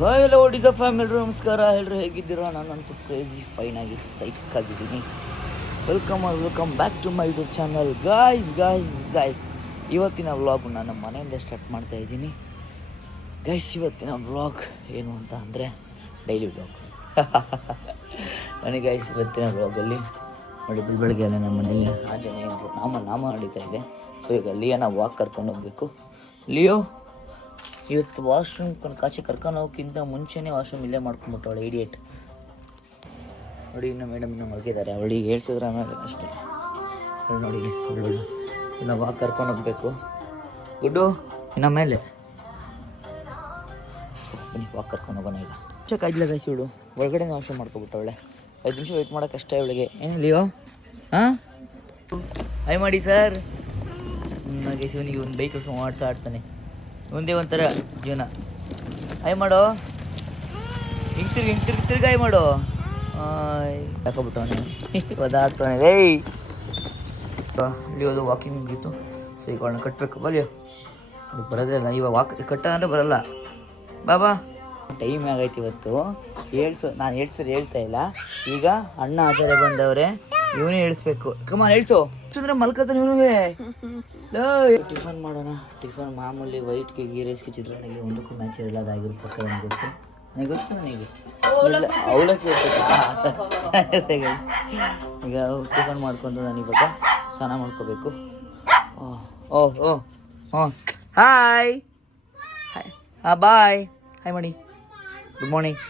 Hello ಡಿಸ fam ಎಲ್ರು ನಮಸ್ಕಾರ. ಎಲ್ಲರೂ ಹೇಗಿದ್ದೀರಾ? ನಾನಂತೂ ಕ್ರೇಜಿ ಫೈನ್ ಆಗಿ ಸೈಕ್ ಆಗಿದ್ದೀನಿ. Welcome back to my YouTube channel. Guys ಇವತ್ತಿನ ವ್ಲಾಗ್ ನಾನು ಮನೆಯಿಂದ ಸ್ಟಾರ್ಟ್ ಮಾಡ್ತಾ ಇದ್ದೀನಿ. ಗೈಸ್ ಇವತ್ತಿನ ವ್ಲಾಗ್ ಏನು ಅಂತ ಅಂದರೆ ಡೈಲಿ ವ್ಲಾಗ್. ನನಗೆ ಗೈಸ್ ಇವತ್ತಿನ ವ್ಲಾಗಲ್ಲಿ ನೋಡಿ ಬೆಳಗ್ಗೆ ಎಲ್ಲ ನಮ್ಮ ಮನೆಯಲ್ಲಿ ಆಂಜನೇಯರು ನಾಮ ನಡೀತಾ ಇದೆ. ಸೊ ಈಗ ಲಿಯೋನ ವಾಕ್ ಕರ್ಕೊಂಡು ಹೋಗ್ಬೇಕು. ಲಿಯೋ ಇವತ್ತು ವಾಶ್ರೂಮ್ ಕಾಚೆ ಕರ್ಕೊಂಡು ಹೋಗೋಕ್ಕಿಂತ ಮುಂಚೆನೇ ವಾಶ್ರೂಮ್ ಇಲ್ಲೇ ಮಾಡ್ಕೊಂಡ್ಬಿಟ್ಟವಳೆ ಇಡಿಯೇಟ್. ನೋಡಿ ಇನ್ನು ಮೇಡಮ್ ಇನ್ನೂ ಮಲಗಿದ್ದಾರೆ. ಅವಳಿಗೆ ಹೇಳ್ಸಿದ್ರೆ ಆಮೇಲೆ ಅಷ್ಟೇ. ನೋಡಿ ಇನ್ನು ವಾಕ್ ಕರ್ಕೊಂಡು ಹೋಗ್ಬೇಕು. ಗುಡ್ಡು ಇನ್ನು ಮೇಲೆ ಬನ್ನಿ ವಾಕ್ ಕರ್ಕೊಂಡು ಹೋಗೋಣ. ಈಗ ಕಾಯ್ದಿಲ್ಲ ಗೈಸ್, ಇವಳು ಒಳಗಡೆ ವಾಶ್ರೂಮ್ ಮಾಡ್ಕೊಬಿಟ್ಟವಳೆ. 5 ನಿಮಿಷ ವೆಯ್ಟ್ ಮಾಡೋಕ್ಕಷ್ಟೇ ಅವಳಿಗೆ. ಏನು ಲಿಯೋ? ಹಾಂ ಹಾಯ್ ಮಾಡಿ ಸರ್. ಗೈಸ್ ಇವನಿಗೆ ಒಂದು ಬೈಕ್ ಆಡ್ತಾನೆ. ಒಂದೇ ಒಂಥರ ಜೀವನ. ಹಾಯ್ ಮಾಡೋ, ಹಿಂಗೆ ತಿರ್ಗಾಯಿ ಮಾಡೋ. ಹಾಕೋಬಿಟ್ಟವನೇ ಒದಾಡ್ತಾನೆ. ಏಯ್ ಇಲ್ಲಿ ವಾಕಿಂಗ್ ಮುಗೀತು. ಸೊ ಈಗ ಅವಳನ್ನ ಕಟ್ಟಬೇಕು. ಬಲಿಯೋ ಬರೋದೇ ಇಲ್ಲ ಇವಾಗ. ವಾಕ್ ಕಟ್ಟ ಅಂದರೆ ಬರಲ್ಲ. ಬಾಬಾ ಟೈಮ್ ಆಗೈತಿ ಇವತ್ತು. ನಾನು ಹೇಳ್ತಾ ಇಲ್ಲ. ಈಗ ಅಣ್ಣ ಆಚಾರ್ಯ ಬಂದವ್ರೆ, ಇವನೇ ಹೇಳಿಸ್ಬೇಕು. ಕಮಾನ್ ಹೇಳ್ಸು ಅಂದ್ರೆ ಮಲ್ಕತಾನೆ ಇವನು. ಟಿಫನ್ ಮಾಡೋಣ. ಟಿಫನ್ ಮಾಮೂಲಿ ವೈಟ್ಗೆ ಗೀ ರೈಸ್ಗೆ ಚಿತ್ರಾನ್ನಗೆ ಒಂದಕ್ಕೂ ಮ್ಯಾಚ್ ಇರಲ್ಲ. ಅದಾಗಿರುತ್ತೆ ಪಕ್ಕ. ನನಗೆ ಗೊತ್ತು ನನಗೆ ಅವಲಕ್ಕಿ ಇರ್ತೈತೆ. ಈಗ ಟಿಫನ್ ಮಾಡ್ಕೊಂಡು ನಾನು ಇವಾಗ ಸ್ನಾನ ಮಾಡ್ಕೋಬೇಕು. Hi bye. ಹಾಯ್ ಮಾಡಿ. Good morning.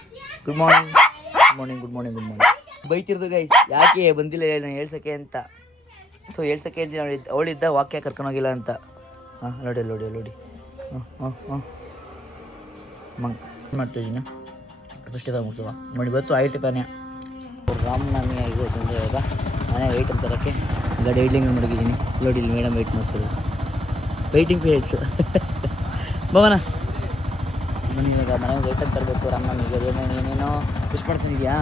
ಬೈತಿರ್ದು ಗೈಸ್, ಯಾಕೆ ಬಂದಿಲ್ಲ ನಾನು ಹೇಳ್ಸಕ್ಕೆ ಅಂತ. ಸೊ ಹೇಳ್ಸಕ್ಕೆ ಅವಳಿದ್ದ ವಾಕ್ಯ ಕರ್ಕೊಂಡೋಗಿಲ್ಲ ಅಂತ. ನೋಡಿ ಮಾಡ್ತಿದ್ದೀನಿ. ಫಸ್ಟ್ ಇದಾಗ ಮುಗಿಸುವ ನೋಡಿ. ಇವತ್ತು ಐಟಿ ಪಾನ್ಯ ರಾಮನವಮಿ ಆಗಿರೋದು ಅಂದರೆ ಇವಾಗ ಮನೆ ಐಟಮ್ ತರೋಕ್ಕೆ ಗಾಡಿ ಐಡ್ಲಿಂಗ್ ಮಡಗಿದ್ದೀನಿ. ನೋಡಿ ಇಲ್ಲಿ ಮೇಡಮ್ ವೆಯ್ಟ್ ಮಾಡ್ತಿರೋದು. Waiting periods. ಭವನ ಬನ್ನಿ ಇವಾಗ ಮನೆಗೆ ಐಟಮ್ ತರಬೇಕು ರಾಮನವಮಿಗೆ. ಏನೇನೋ ವಿಶ್ ಮಾಡ್ಕೊಂಡಿದ್ಯಾ?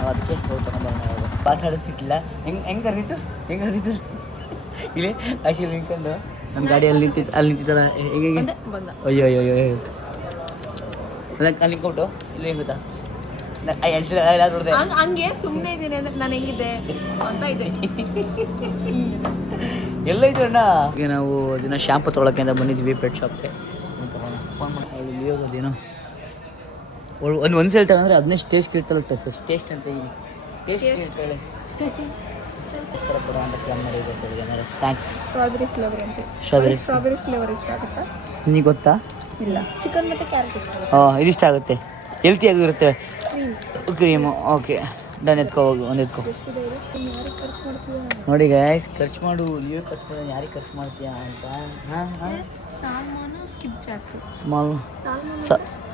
ನಾವು ಅದಕ್ಕೆ ಹೋಗಿ ತಗೊಂಡ್ಬರೋಣ. ಇವಾಗ ಮಾತಾಡೋ ಸಿಕ್ಕಿಲ್ಲ. ಹೆಂಗೆ ಕರೀತು ಇಲ್ಲಿ ಆಕ್ಚುಲಿ ನಿಂತ್ಕೊಂಡು ನಮ್ಮ ಗಾಡಿಯಲ್ಲಿ ನಿಂತಿತ್ತಲ್ಲ. ಹೇಗೆ ಅಯ್ಯೋ ಅಲ್ಲಿ ನಿಂತ್ಕೊಬಿಟ್ಟು ಇಲ್ಲಿ ಹೆಂಗೆ ಗೊತ್ತಾ ನೋಡಿದೆ. ಹಂಗೆ ಸುಮ್ಮನೆ ಇದ್ದೀನಿ ಅಂದ್ರೆ ನಾನು ಹೆಂಗಿದೆ ಅಂತ ಇದೆ. ಎಲ್ಲೈತು ಅಣ್ಣ. ಈಗ ನಾವು ದಿನ ಶಾಂಪು ತೊಗೊಳಕ್ಕೆ ಅಂತ ಬಂದಿದ್ವಿ ಪೆಟ್ ಶಾಪ್ಗೆ. ಫೋನ್ ಮಾಡಿ ಅವಳು ಲಿಯೋದೇನೋ ಒಂದು ಸಲ ತಗೊಂಡ್ರೆ ಅದನ್ನೇ ಟೇಸ್ಟ್ ಇರ್ತಲ್ಲ. ಟೇಸ್ಟ್ ಅಂತ ಹೇಳಿ ಟೇಸ್ಟ್ ಕೇಳ್ತಾಳೆ. ಹೆಸರು ಕೊಡ ಅಂತ ಪ್ಲಾನ್ ಮಾಡಿದ್ದೆ ಸರ್. ಏನಾರು ಸ್ನ್ಯಾಕ್ಸ್. ಸ್ಟ್ರಾಬೆರಿ ಫ್ಲೇವರ್ ಅಂತ. ಸ್ಟ್ರಾಬೆರಿ ಫ್ಲೇವರ್ ಇಷ್ಟ ಆಗುತ್ತಾ? ನಿಮಗೆ ಗೊತ್ತಾ? ಇಲ್ಲ, ಚಿಕನ್ ಮತ್ತು ಕ್ಯಾರೆಟ್ ಇಷ್ಟ. ಇದಿಷ್ಟ ಆಗುತ್ತೆ. ಹೆಲ್ತಿಯಾಗಿರುತ್ತೆ. ಕ್ರೀಮು. Okay done. ಹೋಗಿ ಒಂದು ಎತ್ಕೊ. ನೋಡಿ ಗೈಸ್, ಖರ್ಚು ಮಾಡು. ನೀವು ಖರ್ಚು ಮಾಡು. ಯಾರಿಗೆ ಖರ್ಚು ಮಾಡ್ತೀಯಾ ಅಂತ.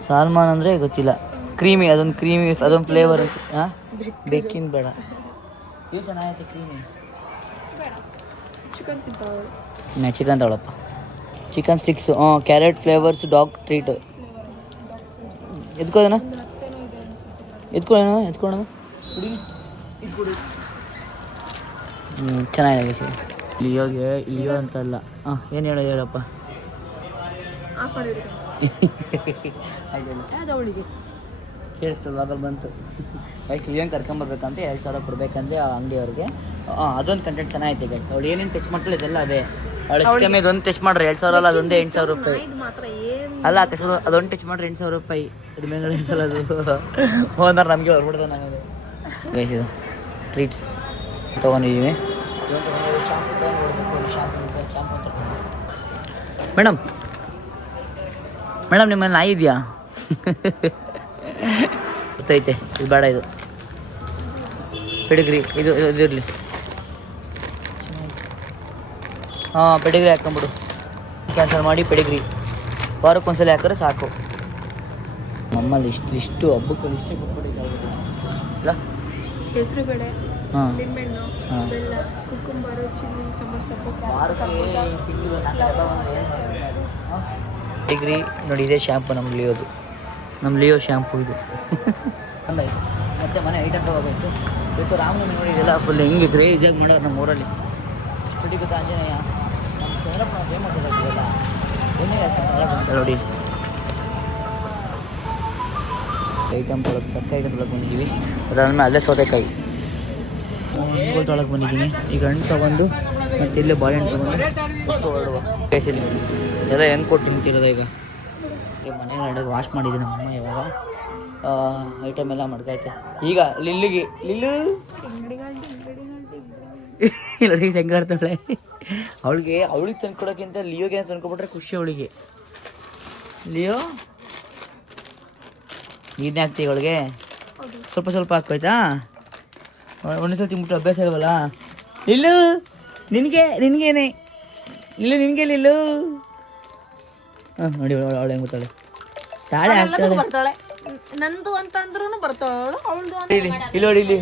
ಸಾಲ್ಮಾನ್ ಅಂದರೆ ಗೊತ್ತಿಲ್ಲ. ಕ್ರೀಮಿ, ಅದೊಂದು ಫ್ಲೇವರ್ ಅನ್ಸುತ್ತೆ. ಬೇಕಿನ್ ಬೇಡ. ಇದು ಚೆನ್ನಾಗೈತೆ ಕ್ರೀಮಿ. ಚಿಕನ್ ತಗೊಳಪ್ಪ. Chicken sticks. Carrot flavours dog treat. ಎತ್ಕೊಳ್ಳೋಣ. ಚೆನ್ನಾಗಿದೆ ಸರ್. ಲಿಯೋ ಅಂತಲ್ಲ. ಏನು ಹೇಳಪ್ಪ. ಕೇಳಿಸ್ತಲ್ವ? ಅದ್ರಲ್ಲಿ ಬಂತು. ಆ್ಯಕ್ಚುಲಿ ಏನು ಕರ್ಕೊಂಬರ್ಬೇಕಂತ 2,000 ಕೊಡ್ಬೇಕಂತೆ ಆ ಅಂಗಡಿಯವ್ರಿಗೆ. ಅದೊಂದು ಕಂಟೆಂಟ್ ಚೆನ್ನಾಗೈತೆ ಗೈಸ್. ಅವಳು ಏನೇನು ಟಚ್ ಮಾಡ್ಕೊಳ್ಳಿ ಇದೆಲ್ಲ ಅದೇ. ಅವಳು ಹೆಚ್ಚು ಅದೊಂದು ಟಚ್ ಮಾಡ್ರೆ 2,000 ಅಲ್ಲ, ಅದೊಂದೇ 8,000 ರೂಪಾಯಿ ಅಲ್ಲ. ಅಕಸ್ಮಾತ್ ಅದೊಂದು ಟಚ್ ಮಾಡ್ರೆ 8,000 ರೂಪಾಯಿ. ಅದು ಮೇಲೆ ಇರ್ತಲ್ಲ ಅದು. ಹೋದ್ರೆ ನಮಗೆ ಹೊರ್ಬಿಡ್ದೆ. ನಮಗೆ ಗೈಸ್ ಇದು ಟ್ರೀಟ್ಸ್ ತೊಗೊಂಡಿದ್ದೀವಿ. ಮೇಡಮ್ ನಿಮ್ಮಲ್ಲಿ ನಾಯಿ ಇದೆಯಾ? ಗೊತ್ತೈತೆ. ಇದು ಬೇಡ. ಇದು ಪೆಡಿಗ್ರಿ. ಇದು ಇರಲಿ. ಪೆಡಿಗ್ರಿ ಹಾಕೊಂಬಿಡು. ಕ್ಯಾನ್ಸಲ್ ಮಾಡಿ ಪೆಡಿಗ್ರಿ ವಾರಕ್ಕೊಂದ್ಸಲ ಹಾಕಿದ್ರೆ ಸಾಕು. ನಮ್ಮಲ್ಲಿ ಇಷ್ಟು ಹಬ್ಬಕ್ಕೆ ಇಷ್ಟೇ ಕೊಟ್ಬಿಟ್ಟಿಲ್ಲ. ಹೆಸರು ಬೇಳೆ, ನಿಂಬೆಹಣ್ಣು, ಬೆಲ್ಲ, ಕುಕ್ಕುಂಬರು, ಚಿಲ್ಲಿ, ಸಾಂಬಾರು ಸೊಪ್ಪು. ಪೆಡಿಗ್ರಿ ನೋಡಿ. ಇದೇ ಶಾಂಪು ನಮ್ಮ ಲಿಯೋ ಶಾಂಪು ಇದು. ಅಂದಾಯ್ತು. ಮತ್ತೆ ಮನೆ ಐಟಮ್ ತಗೋಬೇಕು. ಇವತ್ತು ರಾಮನವಮಿ ನೋಡಿ. ಇದೆಲ್ಲ ಫುಲ್ ಹೆಂಗೆ ಕ್ರೇಜಿಯಾಗಿ ಮಾಡೋರು ನಮ್ಮ ಊರಲ್ಲಿ. ಇಷ್ಟು ಗೊತ್ತಾ ಆಂಜನೇಯ ನಮ್ಮ ಫೇಮಸ್ ಆಗಿದೆ ನೋಡಿ. ಐಟಮ್ ತೊಳಕ್ಕೆ ತರಕಾರಿ ಐಟಮ್ ತೊಳಕ್ಕೆ ಬಂದಿದ್ದೀವಿ. ಅದಾದ್ಮೇಲೆ ಅಲ್ಲೇ ಸೌತೆಕಾಯಿ ಹಣ್ಣುಗಳು ತೊಳಕ್ಕೆ ಬಂದಿದ್ದೀನಿ. ಈಗ ಹಣ್ಣು ತೊಗೊಂಡು ಮತ್ತು ಇಲ್ಲೇ ಬಾಳೆಹಣ್ಣು ತೊಗೊಂಡು ಹೊರಡುವ ಬೇಸಿಲಿ ಎಲ್ಲ ಹೆಂಗೆ ಕೊಟ್ಟು ತಿಂತಿರೋದು. ಈಗ ಮನೆಗೆ ಹಣ್ಣಾಗ ವಾಶ್ ಮಾಡಿದ್ದೀನಿ ನಮ್ಮಮ್ಮ. ಇವಾಗ ಐಟಮ್ ಎಲ್ಲ ಮಾಡ್ಕೈತೆ. ಈಗ ಲಿಲ್ಲು ಇಲ್ಲ ಹೆಂಗಾಡ್ತಾಳೆ ಅವಳಿಗೆ ತಂದು ಕೊಡೋಕ್ಕಿಂತ ಲಿಯೋಗೆ ತಂದ್ಕೊಬಿಟ್ರೆ ಖುಷಿ ಅವಳಿಗೆ. ಲಿಯೋ ಇದನ್ನೇ ಹಾಕ್ತೀವಿ ಅವಳಿಗೆ ಸ್ವಲ್ಪ ಹಾಕೋಯ್ತಾ. ಒಂದೇ ತಿಂಬಿಟ್ಟು ಅಭ್ಯಾಸ ಇಲ್ವಲ್ಲ. ಲಿಲ್ಲು ನಿನಗೇನೆ ಲಿಲ್ಲು ಹಾಂ ನೋಡಿ ಅವಳು ಹೆಂಗೆ ಗೊತ್ತಾಳೆ. ತಾಳೆ ಹಾಕ್ತಾಳೆ ನಂದು ಅಂತ ಅಂದ್ರೂ ಬರ್ತಾಳು ಅವಳದು. ಇಲ್ಲಿ ನೋಡಿ ಇಲ್ಲಿ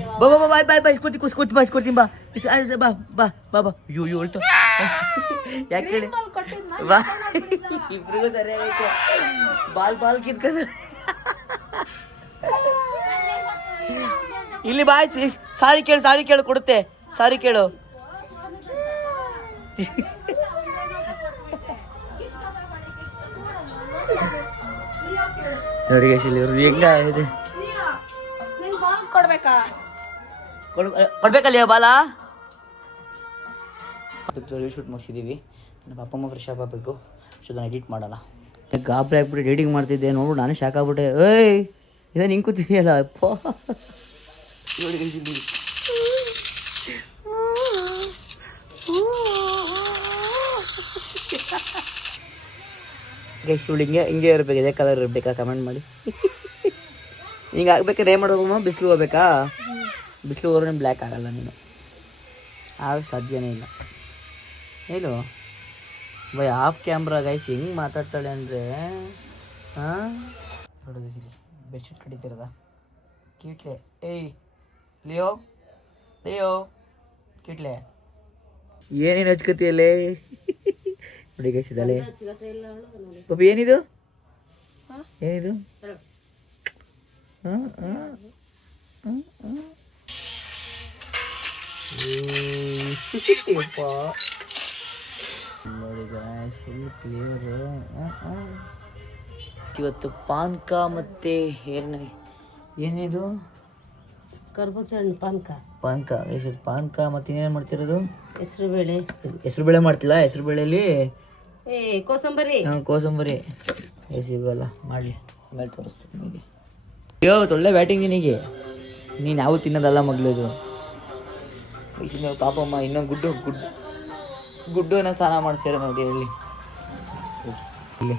ಬಾಯ್ ಸ್ಕೊಡ್ತೀನಿ ಬಾ ಯೋ ಹೇಳ್ತು ಯಾಕೆ ಹೇಳಿ ಬಾ. ಇಬ್ರಿಗೂ ಸರಿಯಾಗೈತೆ. ಬಾಲ್ ಕಿತ್ಕೊಂಡ ಇಲ್ಲಿ ಬಾಯ್ ಸಾರಿ ಕೇಳು ಕೊಡುತ್ತೆ. ಸಾರಿ ಕೇಳು. ನೋಡಿ ಹೆಂಗಿದೆ ಕೊಡ್ಬೇಕಲ್ಲ ಬಾಲ. ಶೂಟ್ ಮುಗಿಸಿದ್ದೀವಿ. ನಮ್ಮ ಅಪ್ಪ ಅಮ್ಮ ಫ್ರೆಶ್ ಆಗಬೇಕು. ಸೊ ಅದನ್ನು ಎಡಿಟ್ ಮಾಡೋಣ. ಗಾಬರಿ ಆಗ್ಬಿಟ್ಟು ಎಡಿಟಿಂಗ್ ಮಾಡ್ತಿದ್ದೆ ನೋಡ್ಬಿಟ್ಟು ನಾನೇ ಶಾಕ್ ಆಗ್ಬಿಟ್ಟೆ. ಏಯ್ ಇದನ್ನು ಹಿಂಗೆ ಕೂತಿದೆಯಲ್ಲ ಅಪ್ಪ. ಗೈಸ್ ಇವಳು ಹಿಂಗೆ ಇರಬೇಕು. ಇದೇ ಕಲರ್ ಇರಬೇಕಾ ಕಮೆಂಟ್ ಮಾಡಿ. ಹಿಂಗೆ ಆಗ್ಬೇಕಾದ್ರೆ ಏನು ಮಾಡ್ಬೇಕಮ್ಮ? ಬಿಸಿಲು ಹೋಗ್ಬೇಕಾ? ಬಿಸಿಲು ಹೋದ್ರೆ ಬ್ಲ್ಯಾಕ್ ಆಗಲ್ಲ ನೀನು. ಆಗ ಸಾಧ್ಯನೇ ಇಲ್ಲ. ಹೇಳು ಬೈ ಆಫ್ ಕ್ಯಾಮ್ರಾ ಗೈಸ್ ಹೆಂಗೆ ಮಾತಾಡ್ತಾಳೆ ಅಂದರೆ. ಹಾಂ ನೋಡಿ ಬೆಡ್ಶೀಟ್ ಕಡಿತಿರದ ಕೀಟ್ಲೆ. ಏಯ್ ಲಿಯೋ ಕೀಟ್ಲೆ ಏನೇನು ಹಚ್ಕತಿಯಲ್ಲೇ ನೋಡಿ ಗೈಸ್ ಇದಲ್ಲೇ. ಪಾಪ ಏನಿದು ನೋಡಿ ಗಾಯ್ಸ್ ಫುಲ್ ಕ್ಲಿಯರ್. ಇವತ್ತು ಪಾನ್ಕ ಮತ್ತೆ ಏನಿದು ಕರ್ಬೂಜ ಹಣ್ಣು ಪಾನ್ಕ ಇವತ್ತು ಪಾನ್ಕ ಮತ್ತೆ ಇನ್ನೇನು ಮಾಡ್ತಿರೋದು? ಹೆಸರು ಬೇಳೆ ಮಾಡ್ತಿಲ್ಲ. ಹೆಸರು ಬೇಳೆಯಲ್ಲಿ ಕೋಸಂಬರಿ. ಕೋಸಂಬರಿ ಸಿಗಲ್ಲ ಮಾಡಲಿ ಆಮೇಲೆ ತೋರಿಸ್ತೀನಿ ನಿಮಗೆ. ಅಯ್ಯೋ ಒಳ್ಳೆ ಬ್ಯಾಟಿಂಗ್ ನಿನಗೆ. ನೀನು ಯಾವ ತಿನ್ನೋದಲ್ಲ ಮಗಳು. ಇದು ಪಾಪಮ್ಮ ಇನ್ನೊಂದು ಗುಡ್ಡುನ ಸ್ನಾನ ಮಾಡಿಸ್ತೀರ ನೋಡಿ. ಇಲ್ಲಿ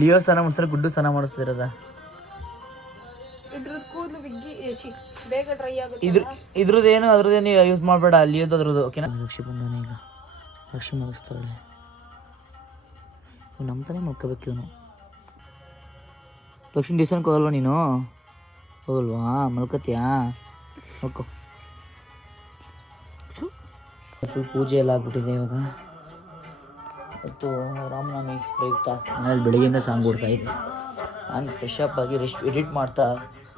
ಲಿಯೋ ಸ್ನಾನ ಮಾಡಿಸ್ತಾರೆ, ಗುಡ್ಡು ಸ್ನಾನ ಮಾಡಿಸ್ತಿರೋದ. ಇದ್ರದ್ದೇನು ಅದ್ರದ್ದೇನು ಯೂಸ್ ಮಾಡಬೇಡ. ಲಿಯೋದು ಅದ್ರದ್ದು ಓಕೆನಾ. ಲಕ್ಷಿ ಬಂದಾನೆ ಈಗ. ಲಕ್ಷಿ ಮುಗಿಸ್ತಾಳೆ. ನಮ್ಮ ತಾನೇ ಮಲ್ಕೋಬೇಕು ಇವನು. ಲಕ್ಷ್ಮೀ ದೇವಸ್ಥಾನಕ್ಕೆ ಹೋಗಲ್ವಾ ನೀನು? ಹೋಗಲ್ವಾ? ಮಲ್ಕೋತೀಯಾ? ಮಲ್ಕೋ. ಫುಲ್ ಪೂಜೆ ಎಲ್ಲ ಆಗ್ಬಿಟ್ಟಿದೆ ಇವಾಗ. ಇವತ್ತು ರಾಮನವಮಿ ಪ್ರಯುಕ್ತ ಮನೇಲಿ ಬೆಳಗ್ಗೆಯಿಂದ ಸಾಂಗ್ ಕೊಡ್ತಾ ಇದ್ದೆ. ನಾನು ಫ್ರೆಶ್ ಅಪ್ ಆಗಿ ಎಡಿಟ್ ಮಾಡ್ತಾ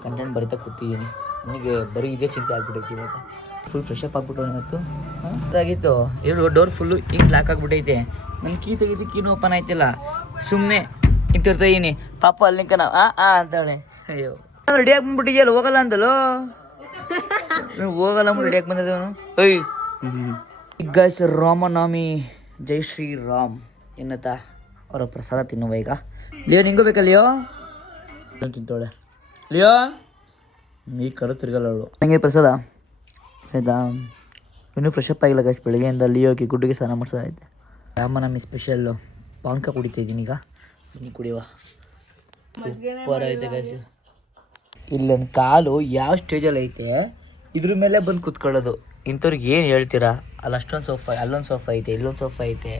ಕಂಟೆಂಟ್ ಬರಿತಾ ಕೂತಿದ್ದೀನಿ. ನನಗೆ ಬರೀ ಇದೇ ಚಿಂತೆ ಆಗ್ಬಿಟ್ಟೈತಿ ಇವಾಗ. ಫುಲ್ ಫ್ರೆಶ್ ಅಪ್ ಆಗ್ಬಿಟ್ಟು ಇವತ್ತು ಆಗಿತ್ತು. ಎರಡು ಡೋರ್ ಫುಲ್ಲು ಹಿಂಗೆ ಲಾಕ್ ಆಗಿಬಿಟ್ಟೈತೆ. ನನ್ನ ಕೀ ತೆಗಿದು ಕೀನು ಓಪನ್ ಆಯ್ತಿಲ್ಲ. ಸುಮ್ಮನೆ ಹಿಂತಿರ್ತಾ ಇದೀನಿ. ಪಾಪ ಅಲ್ಲಿ ಕಣ ಅಂತಾಳೆ. ಅಯ್ಯೋ ರೆಡಿ ಆಗಿ ಬಂದ್ಬಿಟ್ಟಿದ್ಯಲ್ಲ. ಹೋಗಲ್ಲ ಅಂದಲ್ಲೋ. ಹೋಗಲ್ಲ ರೆಡಿ ಆಗಿ ಬಂದಿದ್ದವನು. ಅಯ್ಯ ಗೈಸ್ ರಾಮನವಮಿ ಜೈ ಶ್ರೀರಾಮ್ ಎನ್ನುತ್ತಾ ಅವರ ಪ್ರಸಾದ ತಿನ್ನುವ. ಈಗ ಲಿಯೋ ನಿಂಗೂ ಬೇಕಲ್ಲ? ಲಿಯೋ ತಿಂತೋಳೆ. ಲಿಯೋ ಈಗ ಕರು ತಿರ್ಗಲ್ಲ ಅವಳು. ನನಗೆ ಪ್ರಸಾದ ಆಯ್ತಾ. ಇನ್ನೂ ಫ್ರೆಶ್ ಅಪ್ ಆಗಿಲ್ಲ ಗೈಸ್. ಬೆಳಗ್ಗೆಯಿಂದ ಲಿಯೋಗೆ ಗುಡ್ಡಿಗೆ ಸ್ನಾನ ಮಾಡಿಸೋದು ಐತೆ. ರಾಮನವಮಿ ಸ್ಪೆಷಲ್ಲು ಪಾನ್ಕ ಕುಡಿತಾ ಇದ್ದೀನಿ ಈಗ. ಬನ್ನಿ ಕುಡಿಯುವ. ಸೂಪರ್ ಐತೆ ಗೈಸ್. ಇಲ್ಲೊಂದು ಕಾಲು ಯಾವ ಸ್ಟೇಜಲ್ಲಿ ಐತೆ ಇದ್ರ ಮೇಲೆ ಬಂದು ಕುತ್ಕೊಳ್ಳೋದು. ಇಂಥವ್ರಿಗೆ ಏನು ಹೇಳ್ತೀರಾ? ಅಲ್ಲಿ ಅಷ್ಟೊಂದು ಸೋಫಾ, ಅಲ್ಲೊಂದು ಸೋಫಾ ಐತೆ, ಇಲ್ಲೊಂದು ಸೋಫಾ ಐತೆ.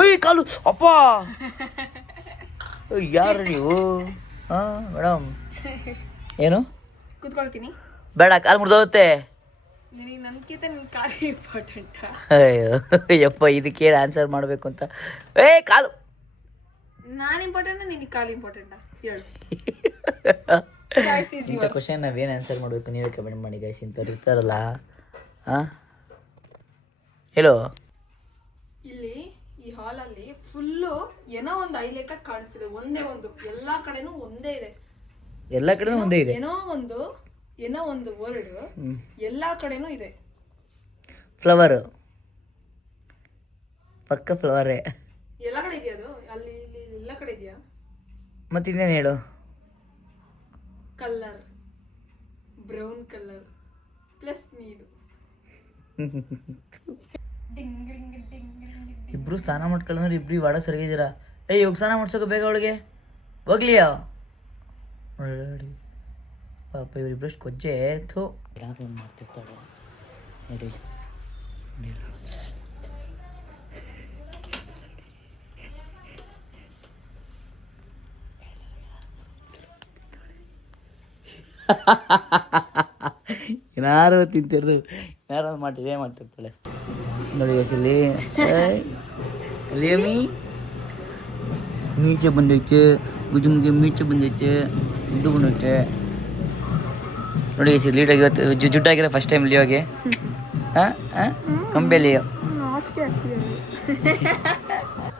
ಒಯ್ ಕಾಲು ಅಪ್ಪ. ಯಾರು ನೀವು? ಹಾಂ ಮೇಡಮ್ ಏನು ಕೂತ್ಕೊಳ್ತೀನಿ? ಬೇಡ, ಕಾಲು ಮುರಿದೋಗುತ್ತೆ. ನನಗಿಂತ ನಿನ್ನ ಕಾಲು ಇಂಪಾರ್ಟೆಂಟ್. ಅಯ್ಯೋ ಯಪ್ಪ ಇದಕ್ಕೇನು ಆನ್ಸರ್ ಮಾಡಬೇಕು ಅಂತ. ಕಾಲು ನಾನು ಇಂಪಾರ್ಟೆಂಟ್, ನಿನಗೆ ಕಾಲು ಇಂಪಾರ್ಟೆಂಟ್ ಹೇಳು. ಇಂಥ ಕ್ವಶನ್ ನಾವೇನು ಆನ್ಸರ್ ಮಾಡಬೇಕು ನೀವೇ ಕಮೆಂಟ್ ಮಾಡಿ ಗೈಸ್. ಇಂಥವ್ರು ಇರ್ತಾರಲ್ಲ. ಹಾಂ ಹೇಳು. ಇಲ್ಲಿ ಈ ಹಾಲಲ್ಲಿ ಫುಲ್ಲು ಏನೋ ಒಂದು ಹೈಲೈಟ್ ಆಗಿ ಕಾಣಿಸ್ತಿದೆ. ಒಂದೇ ಒಂದು, ಎಲ್ಲ ಕಡೆನೂ ಒಂದೇ ಇದೆ. ಎಲ್ಲ ಕಡೆ ಒಂದೇ ಇದೆ. ಏನೋ ಒಂದು ವರ್ಡ್ ಎಲ್ಲಾ ಕಡೆನೂ ಇದೆ. ಫ್ಲವರ್ ಪಕ್ಕ ಫ್ಲವರೇ. ಎಲ್ಲ ಕಡೆ ಇದೆಯಾ ಅದು? ಅಲ್ಲಿ ಇಲ್ಲಿ ಎಲ್ಲ ಕಡೆ ಇದೆಯಾ? ಮತ್ತೆ ಇನ್ನೇನು ಹೇಳು? ಕಲರ್, ಬ್ರೌನ್ ಕಲರ್ ಪ್ಲಸ್ ನೀರು. ಇಬ್ರು ಸ್ನಾನ ಮಾಡ್ಕೊಳ್ಳಂದ್ರೆ ಇಬ್ರು ವಾಡ ಸರಿಗಿದ್ದೀರಾ. ಏಯ್ ಇವಾಗ ಸ್ನಾನ ಮಾಡ್ಸೋಕೆ ಬೇಗ ಅವಳಿಗೆ ಹೋಗ್ಲಿಯಾ? ನೋಡಿ ಪಾಪ ಇವರಿಬ್ರಷ್ಟು ಕೊಜ್ಜೆ ಥೂ. ಏನಾದ್ರು ಒಂದು ಮಾಡ್ತಿರ್ತಾಳೆ ನೋಡಿ. ಏನಾರು ತಿಂತಿರೋದು ಏನಾರು ಇದೇ ಮಾಡ್ತಿರ್ತಾಳೆ ನೋಡಿ. ವಸಲಿ ಅಲ್ಲಿಯಮ್ಮಿ ಮೀಚೆ ಬಂದೈತೆ, ಗುಜುಮ್ಗೆ ಮೀಚೆ ಬಂದೈತೆ, ಉದ್ದು ಬಂದೈತೆ ನೋಡಿ. ಲೀಟಾಗಿ ಇವತ್ತು ಜುಡ್ಡಾಗಿರೋ ಫಸ್ಟ್ ಟೈಮ್ ಲಿಯೋಗೆ ಕಂಬೆಲಿ.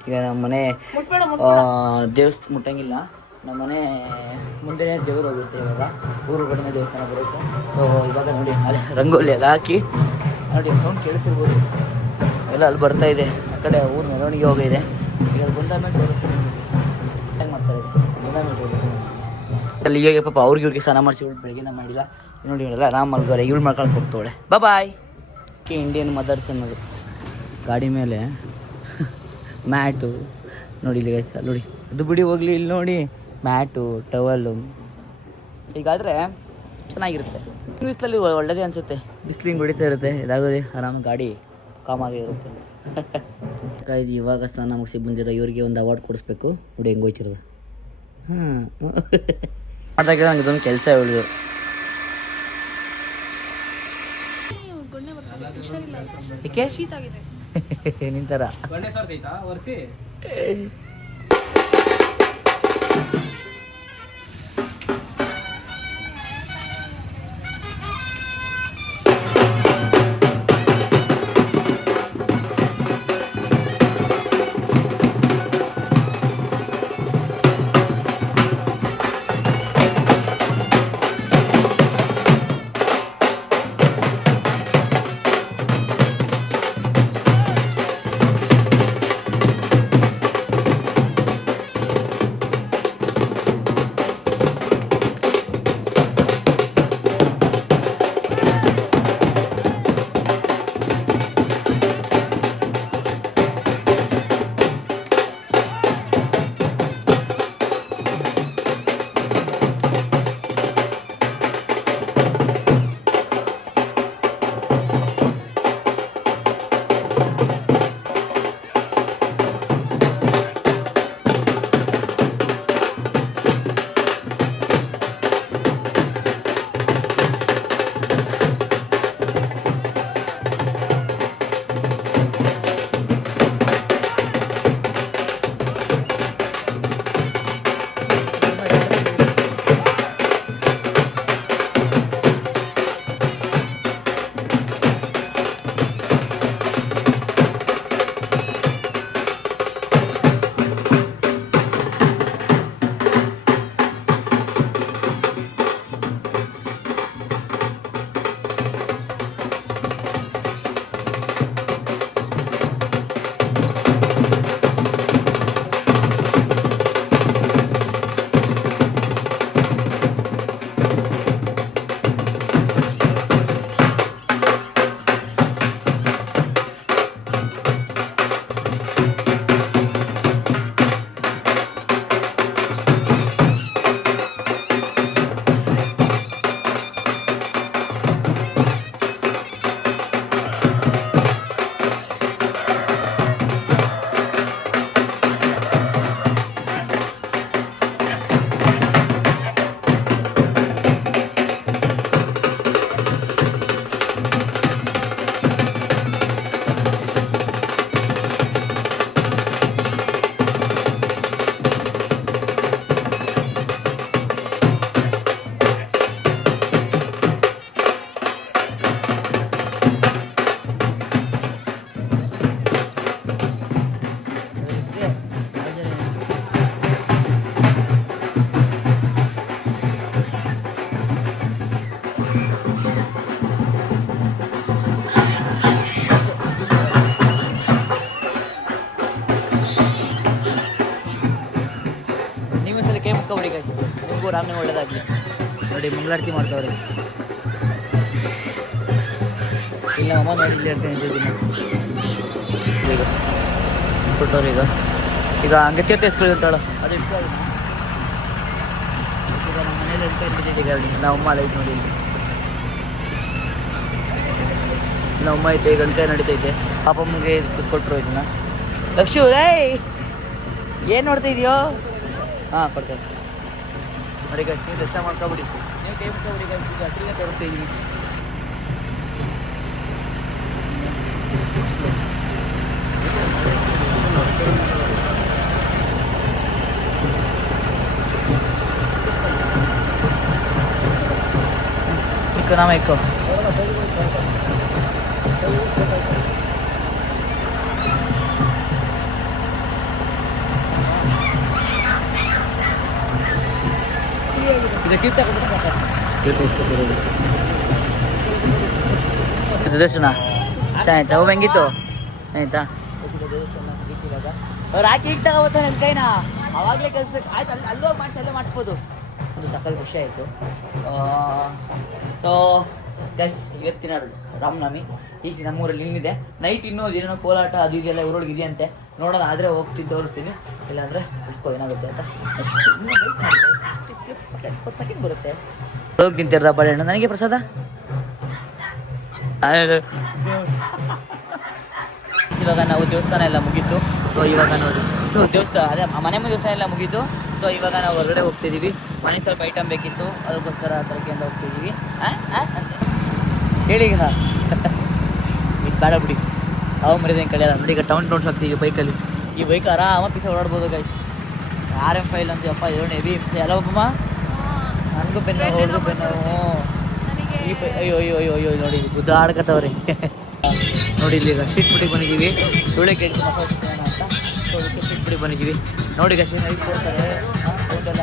ಈಗ ನಮ್ಮ ಮನೆ ದೇವಸ್ಥಾನ ಮುಟ್ಟಂಗಿಲ್ಲ. ನಮ್ಮ ಮನೆ ಮುಂದೆನೇ ದೇವರು ಹೋಗುತ್ತೆ. ಇವಾಗ ಊರು ಕಡೆನೇ ದೇವಸ್ಥಾನ ಬರುತ್ತೆ. ಸೊ ಇವಾಗ ನೋಡಿ ಅಲ್ಲಿ ರಂಗೋಲಿ ಎಲ್ಲ ಹಾಕಿ ನೋಡಿ, ಸೌಂಡ್ ಕೇಳಿಸಿರ್ಬೋದು. ಎಲ್ಲ ಅಲ್ಲಿ ಬರ್ತಾ ಇದೆ. ಆ ಕಡೆ ಊರು ಮೆರವಣಿಗೆ ಹೋಗಿದೆ. ಈಗ ಅಲ್ಲಿ ಬಂದಾದ್ಮೇಲೆ ತೋರಿಸ್ತೀನಿ ಹೆಂಗೆ ಮಾಡ್ತಾರೆ. ಬಂದಾದ್ಮೇಲೆ ತೋರಿಸ್ತೀನಿ. ಅಲ್ಲಿ ಈಗ ಪಾಪ ಇವ್ರಿಗೆ ಸ್ನಾನ ಮಾಡಿಸಿ ಬೆಳಗ್ಗೆನ ಮಾಡಿಲ್ಲ ನೋಡಿ. ಇವಳೆಲ್ಲ ಆರಾಮ್ ಮಲ್ಗೋರೆ. ಇವಳು ಮಾಡ್ಕೊಳಕ್ಕೆ ಹೋಗ್ತವಳೆ. ಬಾಯ್. ಇಂಡಿಯನ್ ಮದರ್ಸ್ ಅನ್ನೋದು ಗಾಡಿ ಮೇಲೆ ಮ್ಯಾಟು ನೋಡಿ. ಇಲ್ಲಿ ಗೈಸ್ ನೋಡಿ, ಅದು ಬಿಡಿ ಹೋಗ್ಲಿ. ಇಲ್ಲಿ ನೋಡಿ ಮ್ಯಾಟು, ಟವಲ್ಲು. ಹೀಗಾದರೆ ಚೆನ್ನಾಗಿರುತ್ತೆ. ಬಿಸಿಲಲ್ಲಿ ಒಳ್ಳೆಯದೇ ಅನಿಸುತ್ತೆ. ಬಿಸಿಲಿಂಗ್ ಹೊಡಿತಾ ಇರುತ್ತೆ. ಇದಾಗೋರಿ ಆರಾಮ್ ಗಾಡಿ ಕಾಮಾಗಿ ಇರುತ್ತೆ. ಇದು ಇವಾಗ ಸ್ನಾನ ಮುಗಿಸಿ ಬಂದಿರೋ ಇವ್ರಿಗೆ ಒಂದು ಅವಾರ್ಡ್ ಕೊಡಿಸ್ಬೇಕು ನೋಡಿ. ಹೆಂಗೆ ಹೋಯ್ತಿರೋದು ಮಾಡಿದಾಗ ನಂಗೆ ಇದೊಂದು ಕೆಲಸ ಹೇಳಿದ್ರು. ಏಕೆ ಶೀತ ಆಗಿದೆ ನಿಂತರ ಕೈ ಮುಕ್ಕೊಬಿಡಿ ಗೈಸ್, ನಿಮಗೂ ರಾಮನೇ ಒಳ್ಳೇದಾಗಲಿ. ನೋಡಿ ಮಂಗಳಾರತಿ ಮಾಡ್ತಾವ್ರೆ. ಇಲ್ಲ ಅಮ್ಮ ನೋಡಿ ಇಲ್ಲಿ ಹೇಳ್ತೇನೆ ಈಗ ಕೊಟ್ಟವ್ರು. ಈಗ ಹಂಗೆ ತೀರ್ಥ ಎಸ್ಕೊಳ್ಳಿ ಅಂತಾಳು, ಅದು ಇಟ್ಕೊಳ್ಳಿ. ಈಗ ನಮ್ಮ ಮನೇಲಿ ಇಟ್ಕೊಂಡಿದ್ದೀವಿ ಗಾಡಿ. ನಾವು ಅಮ್ಮ ಲೈಟ್ ನೋಡಿ ಇಲ್ಲಿ ನಮ್ಮ ಅಮ್ಮ ಐತೆ, ಗಂಟೆ ನಡೀತೈತೆ. ಪಾಪಮ್ಮಗೆ ಕೊಟ್ಟರು ಇದನ್ನ. ಲಕ್ಷು ರೈ ಏನು ನೋಡ್ತಾ ಇದೆಯೋ? ಹಾಂ ಕೊಡ್ತೇವೆ ನೋಡಿ ಗೈಸ್, ನೀವು ದರ್ಶನ ಮಾಡ್ಕೊಬಿಡಿ, ನೀವು ಕೈ ಮುಕ್ಕೊಬಿಡಿ ಗೈಸ್. ಈಗ ಹತ್ತಿರ ತೋರಿಸ್ತಾ ಇದ್ದೀವಿ. ಇಕ್ಕೋ ನಾಮ ಇಕ್ಕೋ. ಇದು ತೀರ್ಥ ತೀರ್ಥ ಇಸ್ಕೊತಿರೋದು. ಇದು ದರ್ಶನ ಚೆನ್ನಾಯ್ತಾ? ಅವು ಹೆಂಗಿತ್ತು? ಆಯ್ತಾ? ಅವ್ರು ಹಾಕಿ ಇಟ್ಟು ತಗೋಬೋತ ನನ್ನ ಕೈನ ಅವಾಗಲೇ ಕಲಿಸ್ಬೇಕು. ಆಯ್ತು, ಅಲ್ಲೋಗಿ ಮಾಡಿಸಿ ಅಲ್ಲೇ ಮಾಡಿಸ್ಬೋದು. ಒಂದು ಸಕಲ್ ಖುಷಿ ಆಯಿತು. ಸೊ ಗೈಸ್, ಇವತ್ತಿನ ರಾಮನವಮಿ. ಈಗ ನಮ್ಮೂರಲ್ಲಿ ಇನ್ನಿದೆ ನೈಟ್. ಇನ್ನೂ ಏನೇನೋ ಕೋಲಾಟ ಅದು ಇದೆಲ್ಲ ಊರೊಳಗೆ ಇದೆಯಂತೆ. ನೋಡೋಣ, ಆದರೆ ಹೋಗ್ತೀನಿ ತೋರಿಸ್ತೀನಿ, ಇಲ್ಲಾಂದರೆ ಉಳಿಸ್ಕೋ ಏನಾಗುತ್ತೆ ಅಂತ. ಸೆಕೆಂಡ್ ಬರುತ್ತೆ. ಹೋಗಿ ತಿಂತಿರ್ದ ಬಾಳೆಹಣ್ಣು. ನನಗೆ ಪ್ರಸಾದ. ಇವಾಗ ನಾವು ದೇವಸ್ಥಾನ ಎಲ್ಲ ಮುಗೀತು. ಸೊ ಇವಾಗ ನೋಡಿ, ಸೊ ದೇವಸ್ಥಾನ ಅದೇ ಮನೆ ಮುಂದೆ ದೇವಸ್ಥಾನ ಎಲ್ಲ ಮುಗೀತು. ಸೊ ಇವಾಗ ನಾವು ಹೊರಗಡೆ ಹೋಗ್ತಿದ್ದೀವಿ. ಮನೆಗೆ ಸ್ವಲ್ಪ ಐಟಮ್ ಬೇಕಿತ್ತು, ಅದಕ್ಕೋಸ್ಕರ ತರಕೆಯಿಂದ ಹೋಗ್ತಿದ್ದೀವಿ. ಅಂತ ಹೇಳಿ ಈಗ ಇದು ಬೇಡ ಬಿಡಿ, ಅವು ಮರಿದಂಗೆ ಕಳೆಯಲ್ಲ. ನೋಡಿ ಈಗ ಟೌನ್ ಹೋಗ್ತೀವಿ ಬೈಕಲ್ಲಿ. ಈ ಬೈಕ್ ಆರಾಮ ಪೀಸ ಓಡಾಡ್ಬೋದು ಗೈಸ್. RM5 ಅಂತ ಅಪ್ಪ ಇದು ಹೆವಿ ಎಲ್ಲ ಒಬ್ಬಮ್ಮ. ನನಗೂ ಬೆನ್ನು ಹೊಡೆದು ಬೆನ್ನು. ಈ ಅಯ್ಯೋ ಅಯ್ಯೋ ಅಯ್ಯೋ ಅಯ್ಯೋ ನೋಡಿ ಗುದ್ದಾಡ್ಕತ್ತವ್ರಿ. ನೋಡಿ ಇಲ್ಲಿ ಈಗ ಸ್ಟ್ರೀಟ್ ಫುಡ್ಡಿಗೆ ಬಂದಿದ್ದೀವಿ. ಒಳ್ಳೆ ಕೆಲಸ ಮಸಾಲೆ ಚಿತ್ರಾನ್ನ ಅಂತ. ಸೊ ಅದಕ್ಕೆ ಸ್ಟ್ರೀಟ್ ಫುಡ್ಡಿಗೆ ಬಂದಿದ್ದೀವಿ. ನೋಡಿ ಗೈಸ್, ನೈಟ್ ಕೊಡ್ತಾರೆ. ಫೋಟೆಲ್ಲ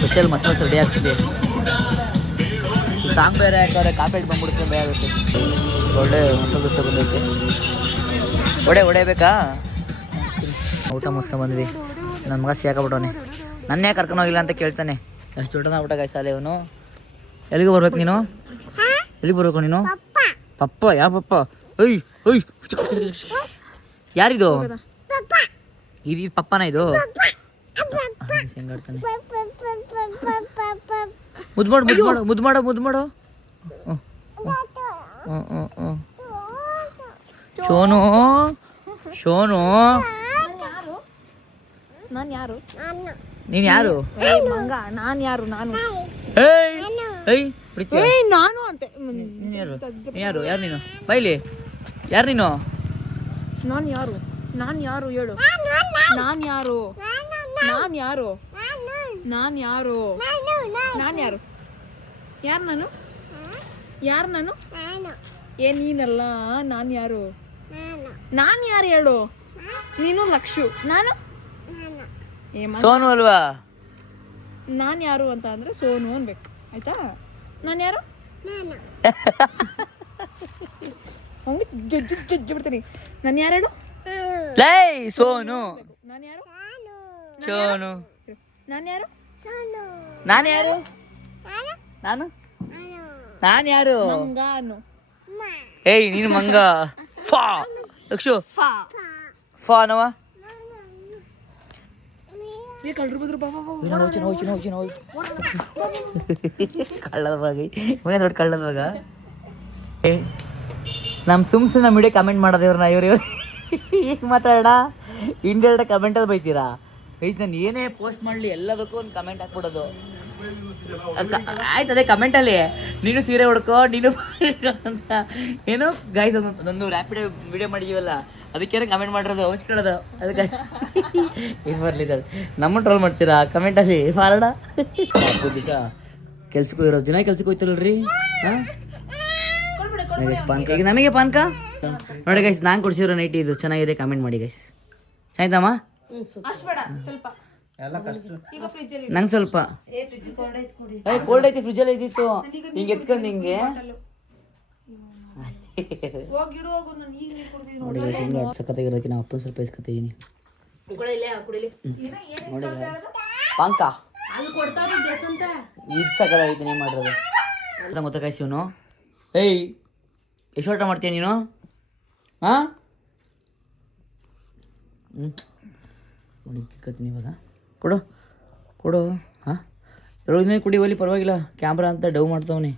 ಸ್ಪೆಷಲ್ ಮಸಾಲೆ ರೆಡಿ ಆಗ್ತಿದೆ. ಸಾಂಗ್ ಬೇರೆ ಹಾಕವ್ರೆ, ಕಾಪೇಟ್ ಬಂದ್ಬಿಡುತ್ತೆ, ಭಯ ಆಗುತ್ತೆ. ಒಳ್ಳೆ ಮಸಾಲೆ ದೋಸೆ ಬಂದೈತೆ. ಹೊಡೆಯಬೇಕಾ? ಊಟ ಮುಗಿಸ್ಕೊಂಡು ಬಂದ್ವಿ. ನನ್ನ ಮಗ ಸಿಕ್ಕಾಬಿಟ್ಟವನೆ. ನನ್ನೇ ಕರ್ಕೊಂಡು ಹೋಗಿಲ್ಲ ಅಂತ ಕೇಳ್ತಾನೆ. ಅಷ್ಟು ದೊಡ್ಡದಾಗ್ಬಿಟ್ಟ ಗೈಸ್ ಅಲ್ಲೇ ಇವನು. ಎಲ್ಲಿಗೆ ಬರ್ಬೇಕು ನೀನು? ಎಲ್ಲಿಗೆ ಬರ್ಬೇಕು ನೀನು? ಪಪ್ಪ? ಯಾವ ಪಪ್ಪ? ಒಯ್ ಒಯ್ ಯಾರಿದು? ಇದು ಪಪ್ಪನ ಇದು? ಹೆಂಗಾಡ್ತಾನೆ. ಮುದ್ದು ಮಾಡು. ಶೋನು ನಾನು ಯಾರು? ನೀನು ಯಾರು? ಮಂಗ. ನಾನು ಯಾರು? ನಾನು ನಾನು ಅಂತೆ. ಯಾರು ನೀನು? ಬೈಲಿ, ಯಾರು ನೀನು? ನಾನು ಯಾರು ಹೇಳು. ನಾನು ಯಾರು? ಯಾರು ನಾನು? ಏ ನೀನಲ್ಲ. ನಾನು ಯಾರು ಹೇಳು. ನೀನು ಲಕ್ಷು. ನಾನು ಸೋನು ಅಲ್ವಾ? ನಾನು ಯಾರು ಅಂತ ಅಂದ್ರೆ ಸೋನು ಅನ್ಬೇಕು, ಆಯ್ತಾ? ನಾನು ಯಾರು? ಹಂಗೆ ಜಜ್ಜಿ ಬಿಡ್ತೀನಿ. ನಾನು ಯಾರು ಹೇಳು? ಲೈ ಸೋನು. ನಾನು ಯಾರು? ಸೋನು. ನಾನು ಯಾರು? ನಾನು ಯಾರು? ಮಂಗಾನು. ಏಯ್ ನೀನು ಮಂಗ. ಫಾ ಲಕ್ಷು. ಫಾ ನವ. ಕಳ್ಳದ ಬಾಗಿ ಮನೆ ದೊಡ್ಡ ಕಳ್ಳದ ಬಾಗ. ನಮ್ಮ ಸುಮ್ನೆ ವಿಡಿಯೋ ಕಮೆಂಟ್ ಮಾಡೋದು ಇವ್ರು ಈಗ ಮಾತಾಡೋಣ. ಇಂಡಿಯಾ ಕಮೆಂಟಲ್ಲಿ ಬೈತೀರಾ ಗೈಸ್? ನಾನು ಏನೇ ಪೋಸ್ಟ್ ಮಾಡಲಿ ಎಲ್ಲದಕ್ಕೂ ಒಂದು ಕಮೆಂಟ್ ಹಾಕ್ಬಿಡೋದು. ಆಯ್ತು, ಅದೇ ಕಮೆಂಟಲ್ಲಿ ನೀನು ಸೀರೆ ಹೊಡ್ಕೋ, ನೀನು ಅಂತ ಏನೋ ಗೈಸ್. ಅದೊಂದು ರ್ಯಾಪಿಡ್ ವಿಡಿಯೋ ಮಾಡಿದೀವಲ್ಲ, ಅದಕ್ಕೇನೋ ಕಮೆಂಟ್ ಮಾಡಿರೋದು ಹಂಚ್ಕೊಳ್ಳೋದು. ಅದಕ್ಕೆ ಇದು ಬರಲಿದೆ. ನಮ್ಮ ಟ್ರೋಲ್ ಮಾಡ್ತೀರಾ ಕಮೆಂಟಲ್ಲಿ? ಫಾರಡ ದಿವಸ ಕೆಲ್ಸಕ್ಕೆ ಹೋಗಿರೋ ದಿನ ಕೆಲ್ಸಕ್ಕೆ ಹೋಯ್ತಲ್ರಿ. ಹಾಂ ಪಾನ್ಕ. ಈಗ ನಮಗೆ ಪಾನ್ಕ ನೋಡಿ ಗೈಸ್, ನಾನು ಕೊಡ್ಸಿರೋ ನೈಟಿ ಇದು ಚೆನ್ನಾಗಿದೆ, ಕಮೆಂಟ್ ಮಾಡಿ ಗೈಸ್. ಚೆನ್ನಾಯ್ತಮ್ಮ? ನಂಗೆ ಸ್ವಲ್ಪ ಕೋಲ್ಡ್ ಐತಿ, ಫ್ರಿಜ್ಜಲ್ಲಿ ಐತಿತ್ತು. ಹಿಂಗೆ ಎತ್ಕೊಂಡು ಹಿಂಗೆ ನೋಡಿ ಗೈಸ್, ಹಿಂಗೆ ಸಖತ್ತಾಗಿರೋದಕ್ಕೆ ನಾವು ಅಪ್ಪನ ಸ್ವಲ್ಪ ಇಸ್ಕೊತಿದ್ದೀನಿ. ನೋಡಿ ಪಾಂಕ ಇದು ಸಕ್ಕದಾಗೈತೆ ನೀನು ಮಾಡಿರೋದು ಅಂತ ಗೊತ್ತಾಗ ಶಿವನು. ಏಯ್ ಎಷ್ಟು ಊಟ ಮಾಡ್ತೀಯ ನೀನು? ಹಾಂ ನೋಡಿ ಕಿಕ್ಕತ್ತೀನಿ ಇವಾಗ. ಕೊಡು ಕೊಡು. ಹಾಂ ಕುಡಿ ಒಲಿ ಪರವಾಗಿಲ್ಲ, ಕ್ಯಾಮ್ರಾ ಅಂತ ಡವ್ ಮಾಡ್ತಾವನಿ.